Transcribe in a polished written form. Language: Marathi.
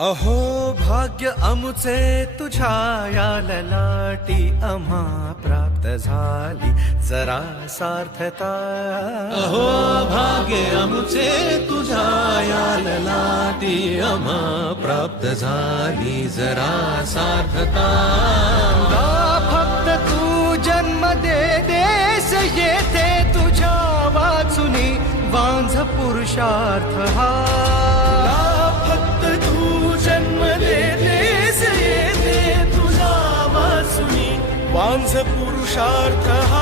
अहो भाग्य अमुचे तुझ्या या ललाटी आम्हा प्राप्त झाली जरा सार्थता। अहो भाग्य अमुचे तुझ्या या ललाटी आम्हा प्राप्त झाली जरा सार्थता। फक्त तू जन्म दे देस येथे तुझ्या वाचुनी वांझ पुरुषार्थ हा। फक्त तू जन्म दे देस येथे तुझ्या वाचुनी वांझ पुरुषार्थ हा।